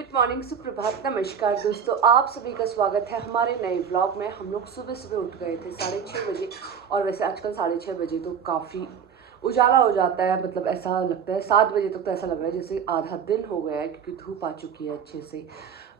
Good morning, सुप्रभात, नमस्कार दोस्तों, आप सभी का स्वागत है हमारे नए व्लॉग में। हम लोग सुबह सुबह उठ गए थे 6:30 बजे। और वैसे आजकल 6:30 बजे तो काफ़ी उजाला हो जाता है, मतलब ऐसा लगता है 7 बजे तक तो ऐसा लग रहा है जैसे आधा दिन हो गया है, क्योंकि धूप आ चुकी है अच्छे से।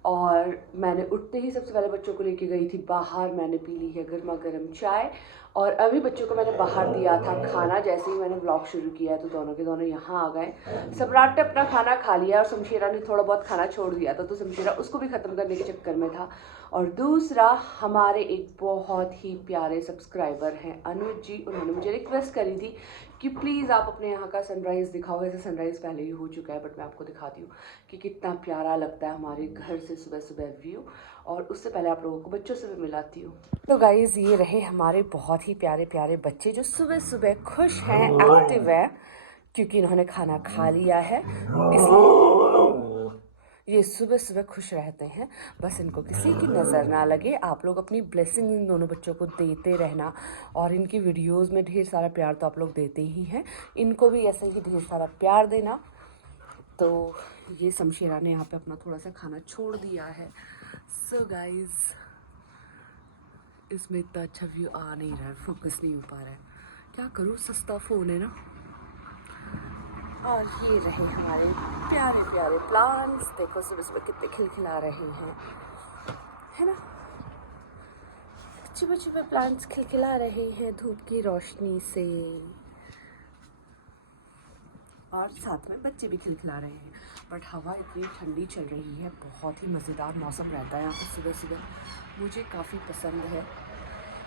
और मैंने उठते ही सबसे पहले बच्चों को लेके गई थी बाहर। मैंने पी ली है गर्मा गर्म चाय और अभी बच्चों को मैंने बाहर दिया था खाना। जैसे ही मैंने व्लॉग शुरू किया है तो दोनों के दोनों यहाँ आ गए। सम्राट ने अपना खाना खा लिया और शमशेरा ने थोड़ा बहुत खाना छोड़ दिया था, तो शमशेरा उसको भी ख़त्म करने के चक्कर में था। और दूसरा, हमारे एक बहुत ही प्यारे सब्सक्राइबर हैं अनुज जी, उन्होंने मुझे रिक्वेस्ट करी थी कि प्लीज़ आप अपने यहाँ का सनराइज़ दिखाओ। वैसे सनराइज़ पहले ही हो चुका है, बट मैं आपको दिखाती हूँ कि कितना प्यारा लगता है हमारे घर से सुबह सुबह व्यू। और उससे पहले आप लोगों को बच्चों से भी मिलाती हूँ। तो गाइज़, ये रहे हमारे बहुत ही प्यारे प्यारे बच्चे जो सुबह सुबह खुश हैं, एक्टिव है, क्योंकि इन्होंने खाना खा लिया है, इसलिए ये सुबह सुबह खुश रहते हैं। बस इनको किसी की नज़र ना लगे। आप लोग अपनी ब्लेसिंग इन दोनों बच्चों को देते रहना, और इनकी वीडियोस में ढेर सारा प्यार तो आप लोग देते ही हैं, इनको भी ऐसे ही ढेर सारा प्यार देना। तो ये शमशेरा ने यहाँ पे अपना थोड़ा सा खाना छोड़ दिया है। सो गाइज, इसमें इतना अच्छा व्यू आ नहीं रहा है, फोकस नहीं हो पा रहा है, क्या करूँ, सस्ता फ़ोन है ना। और ये रहे हमारे प्यारे प्यारे प्लांट्स, देखो सुबह सुबह कितने खिलखिला रहे हैं, है ना। चुपे चुपे प्लांट्स खिलखिला रहे हैं धूप की रोशनी से, और साथ में बच्चे भी खिलखिला रहे हैं। बट हवा इतनी ठंडी चल रही है, बहुत ही मज़ेदार मौसम रहता है यहाँ पर सुबह सुबह, मुझे काफ़ी पसंद है।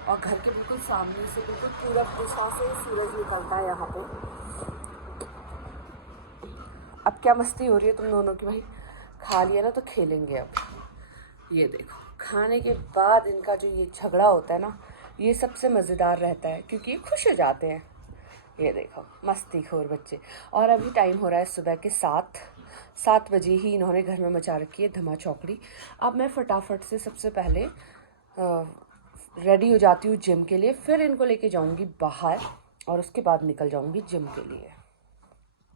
और घर के बिल्कुल सामने से बिल्कुल पूरब दिशा से सूरज निकलता है यहाँ पे। अब क्या मस्ती हो रही है तुम दोनों की भाई, खा लिया ना तो खेलेंगे अब। ये देखो, खाने के बाद इनका जो ये झगड़ा होता है ना, ये सबसे मज़ेदार रहता है, क्योंकि ये खुश हो जाते हैं। ये देखो, मस्तीखोर बच्चे। और अभी टाइम हो रहा है सुबह के 7 बजे ही इन्होंने घर में मचा रखी है धमा चौकड़ी। अब मैं फटाफट से सबसे पहले रेडी हो जाती हूँ जिम के लिए, फिर इनको लेके जाऊँगी बाहर और उसके बाद निकल जाऊँगी जिम के लिए।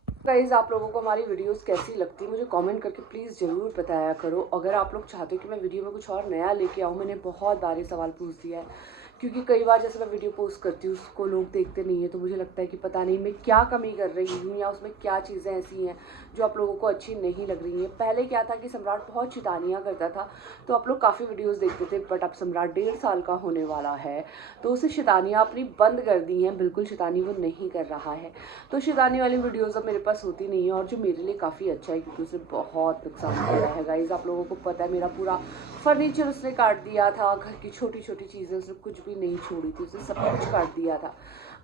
गाइज़, आप लोगों को हमारी वीडियोस कैसी लगती है मुझे कमेंट करके प्लीज़ ज़रूर बताया करो। अगर आप लोग चाहते हो कि मैं वीडियो में कुछ और नया लेके आऊँ, मैंने बहुत बार ये सवाल पूछ दिया है, क्योंकि कई बार जैसे मैं वीडियो पोस्ट करती हूँ उसको लोग देखते नहीं है, तो मुझे लगता है कि पता नहीं मैं क्या कमी कर रही हूँ या उसमें क्या चीज़ें ऐसी हैं जो आप लोगों को अच्छी नहीं लग रही हैं। पहले क्या था कि सम्राट बहुत शैतानियाँ करता था, तो आप लोग काफ़ी वीडियोज़ देखते थे, बट अब सम्राट 1.5 साल का होने वाला है, तो उसे शैतानियाँ अपनी बंद कर दी हैं, बिल्कुल शैतानी वो नहीं कर रहा है। तो शैतानी वाली वीडियोज़ अब मेरे पास होती नहीं है, और जो मेरे लिए काफ़ी अच्छा है, क्योंकि उसे बहुत नुकसान किया है। गाइज़, आप लोगों को पता है मेरा पूरा फर्नीचर उसने काट दिया था, घर की छोटी छोटी चीज़ें उसने कुछ भी नहीं छोड़ी थी, उसने सब कुछ काट दिया था।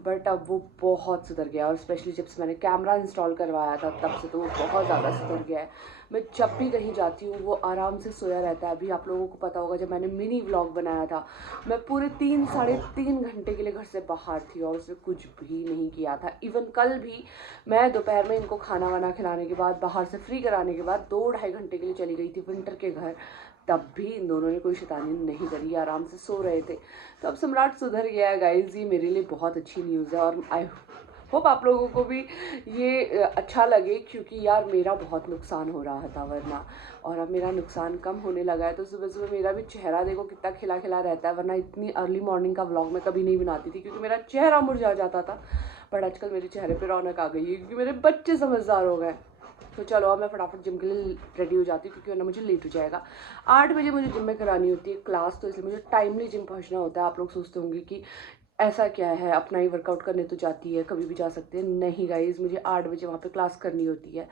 बट अब वो बहुत सुधर गया, और स्पेशली जब से मैंने कैमरा इंस्टॉल करवाया था तब से तो वो बहुत ज़्यादा सुधर गया है। मैं जब भी कहीं जाती हूँ वो आराम से सोया रहता है। अभी आप लोगों को पता होगा, जब मैंने मिनी व्लॉग बनाया था, मैं पूरे 3-3.5 घंटे के लिए घर से बाहर थी और उसने कुछ भी नहीं किया था। इवन कल भी मैं दोपहर में इनको खाना वाना खिलाने के बाद, बाहर से फ्री कराने के बाद 2-2.5 घंटे के लिए चली गई थी विंटर के घर, तब भी इन दोनों ने कोई शैतानी नहीं करी, आराम से सो रहे थे। तो अब सम्राट सुधर गया है गाइज़, ये मेरे लिए बहुत अच्छी न्यूज़ है, और आई होप आप लोगों को भी ये अच्छा लगे, क्योंकि यार मेरा बहुत नुकसान हो रहा था वरना, और अब मेरा नुकसान कम होने लगा है। तो सुबह सुबह मेरा भी चेहरा देखो कितना खिला खिला रहता है, वरना इतनी अर्ली मॉर्निंग का व्लॉग मैं कभी नहीं बनाती थी, क्योंकि मेरा चेहरा मुरझा जाता था। बट आजकल मेरे चेहरे पर रौनक आ गई है, क्योंकि मेरे बच्चे समझदार हो गए। तो चलो अब मैं फटाफट जिम के लिए रेडी हो जाती हूँ, क्योंकि वरना मुझे लेट हो जाएगा। 8 बजे मुझे जिम में करानी होती है क्लास, तो इसलिए मुझे टाइमली जिम पहुँचना होता है। आप लोग सोचते होंगे कि ऐसा क्या है, अपना ही वर्कआउट करने तो जाती है, कभी भी जा सकते हैं। नहीं गाइज़, मुझे 8 बजे वहाँ पे क्लास करनी होती है,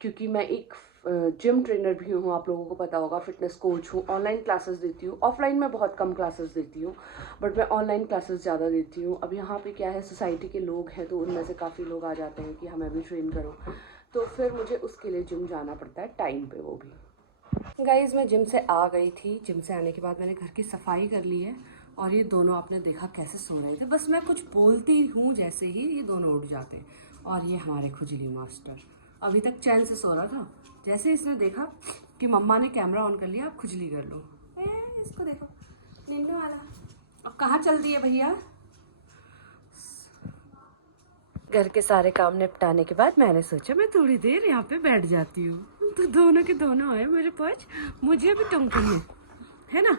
क्योंकि मैं एक जिम ट्रेनर भी हूँ, आप लोगों को पता होगा, फिटनेस कोच हूँ, ऑनलाइन क्लासेस देती हूँ। ऑफलाइन में बहुत कम क्लासेस देती हूँ, बट मैं ऑनलाइन क्लासेस ज़्यादा देती हूँ। अब यहाँ पे क्या है, सोसाइटी के लोग हैं, तो उनमें से काफ़ी लोग आ जाते हैं कि हमें भी ट्रेन करो, तो फिर मुझे उसके लिए जिम जाना पड़ता है टाइम पे, वो भी। गाइज़, मैं जिम से आ गई थी। जिम से आने के बाद मैंने घर की सफाई कर ली है, और ये दोनों आपने देखा कैसे सो रहे थे, बस मैं कुछ बोलती हूँ जैसे ही ये दोनों उठ जाते हैं। और ये हमारे खुजली मास्टर अभी तक चैन से सो रहा था, जैसे इसने देखा कि मम्मा ने कैमरा ऑन कर लिया, अब खुजली कर लो। इसको देखो, नींदने वाला। अब कहाँ चल दिए भैया। घर के सारे काम निपटाने के बाद मैंने सोचा मैं थोड़ी देर यहाँ पे बैठ जाती हूँ। तो दोनों के दोनों आए मेरे पास, मुझे भी टंकनी है ना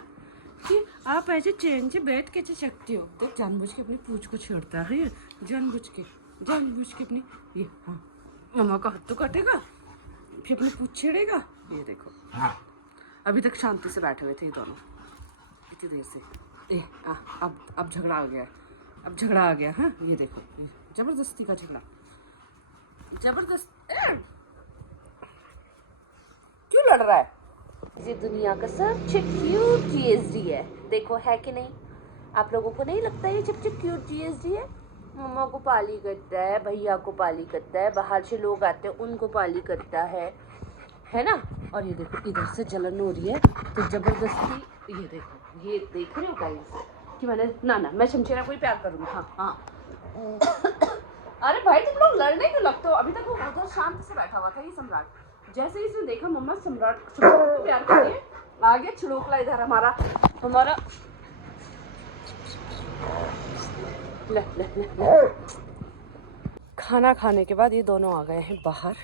कि आप ऐसे चैन से बैठ के सकते हो। तो जानबूझ के अपनी पूंछ को छेड़ता है ये, जानबूझ के अपनी ये। हाँ, मम्मा का हाथ तो काटेगा, फिर अपनी पूंछ छेड़ेगा। ये देखो, अभी तक शांति से बैठे हुए थे ये दोनों इतनी देर से। अब झगड़ा आ गया, अब झगड़ा आ गया। हाँ, ये देखो, ये जबरदस्ती का झगड़ा, जबरदस्त। क्यों लड़ रहा है? ये दुनिया का सबसे क्यूट जीएसडी है, देखो है कि नहीं? आप लोगों को नहीं लगता ये सबसे क्यूट जीएसडी है? मम्मा को पाली करता है, भैया को पाली करता है, बाहर से लोग आते हैं उनको पाली करता है ना? और ये देखो इधर से जलन हो रही है तो जबरदस्ती, ये देखो, ये देख रहे हो गाइस कि मैंने ना मैं शमशेरा को ही प्यार करूँगी। हाँ। अरे भाई तुम लोग लड़ने क्यों लगते हो? अभी तक वो उधर शांत से बैठा हुआ था ये सम्राट। जैसे ही इसने देखा मम्मा सम्राट को प्यार करिए, आ गया छिड़ोकला इधर हमारा। ले। खाना खाने के बाद ये दोनों आ गए हैं बाहर,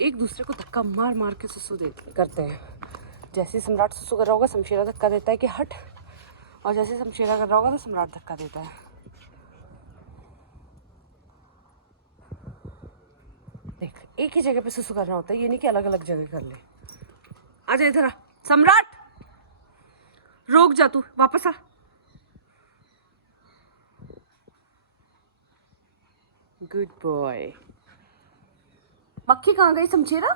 एक दूसरे को धक्का मार मार के सुसु करते हैं। जैसे सम्राट सुसु कर रहा होगा शमशेरा धक्का देता है कि हट, और जैसे शमशेरा कर रहा होगा तो सम्राट धक्का देता है। देख, एक ही जगह पे सुसु करना होता है, ये नहीं कि अलग अलग जगह कर ले। आजा इधर आ सम्राट, रोक जा, तू वापस आ। Good boy. मक्खी कहाँ गई शमशेरा?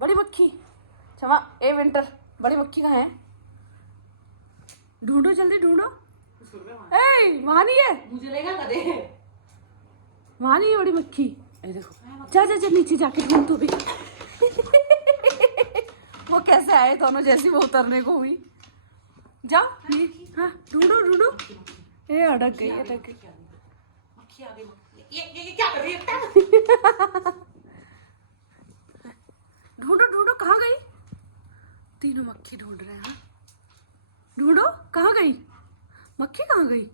बड़ी मक्खी, क्षमा ए विंटर, बड़ी मक्खी कहाँ है? ढूंढो जल्दी ढूंढो। वहाँ नहीं है, मुझे लेगा कदे, वहाँ नहीं है बड़ी मक्खी। देखो, जा जा जा नीचे जाके ढूंढ तू भी। वो कैसे आए दोनों, जैसी वो उतरने को हुई। जा, हाँ ढूंढो ढूंढो। ये अटक गई, अटक गई। ये क्या कर रही है? ढूंढो ढूंढो, कहाँ गई? तीनों मक्खी ढूंढ रहे हैं। ढूंढो कहाँ गई मक्खी, कहाँ गई?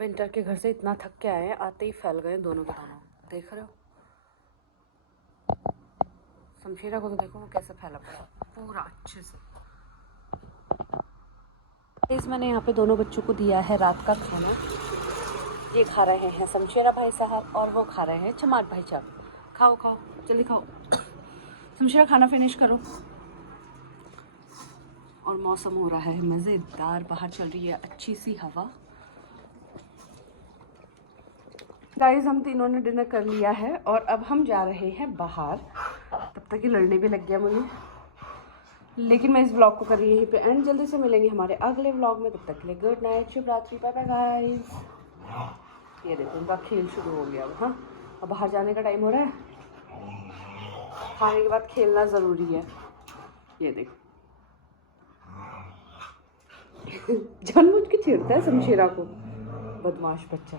विंटर के घर से इतना थक के आए हैं, आते ही फैल गए दोनों के दोनों, देख रहे हो? शमशेरा को तो देखो वो कैसे फैला पड़ा पूरा अच्छे से। इस मैंने यहाँ पे दोनों बच्चों को दिया है रात का खाना। ये खा रहे हैं शमशेरा भाई साहब और वो खा रहे हैं चमार भाई साहब। खाओ खाओ जल्दी खाओ। शमशेरा खाना फिनिश करो। और मौसम हो रहा है मज़ेदार, बाहर चल रही है अच्छी सी हवा। गाइस हम तीनों ने डिनर कर लिया है और अब हम जा रहे हैं बाहर। तब तक ये लड़ने भी लग गया मुझे, लेकिन मैं इस व्लॉग को कर रही यहीं पे एंड। जल्दी से मिलेंगे हमारे अगले व्लॉग में, तब तक के लिए गुड नाइट, शुभ रात्रि, बाय बाय गाइस। ये देखो उनका खेल शुरू हो गया। हाँ, अब बाहर जाने का टाइम हो रहा है, खाने के बाद खेलना ज़रूरी है। ये देखो जानबूझ के छेड़ता है शमशेरा को, बदमाश बच्चा।